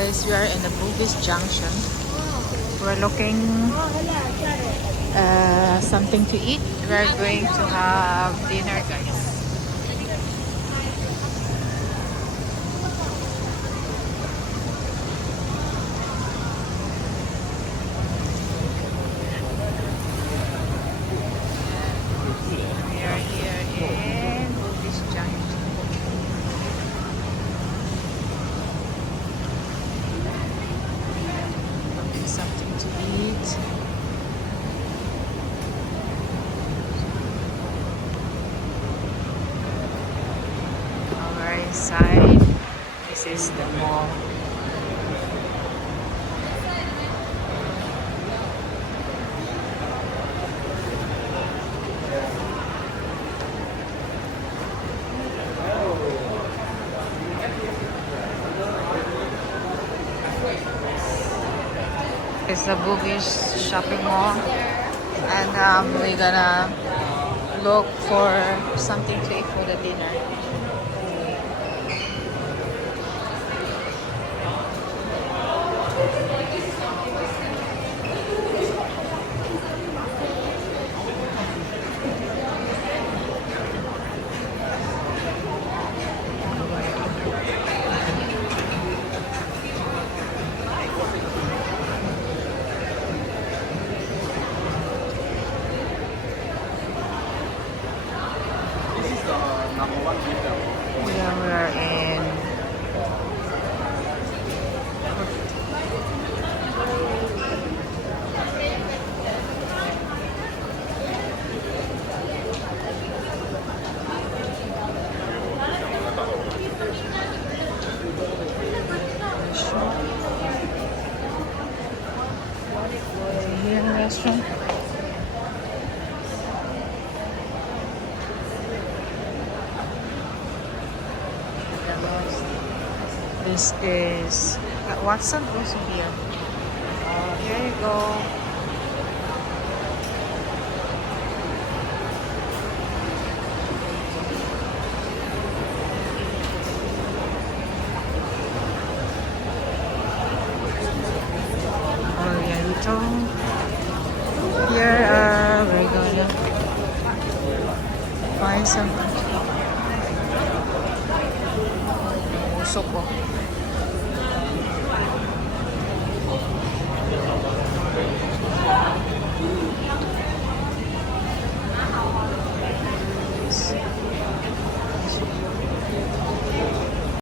guys, we are in the Bugis Junction. We're looking something to eat. We're going to have dinner, guys. We are here in Bugis Junction. Looking something to eat. Our inside, this is the mall. It's the Bugis shopping mall, and we're gonna look for something to eat for the dinner. Yeah, we are in here restaurant. This is Watson also here. Here you go. Oriental. Here we're gonna find some usok po.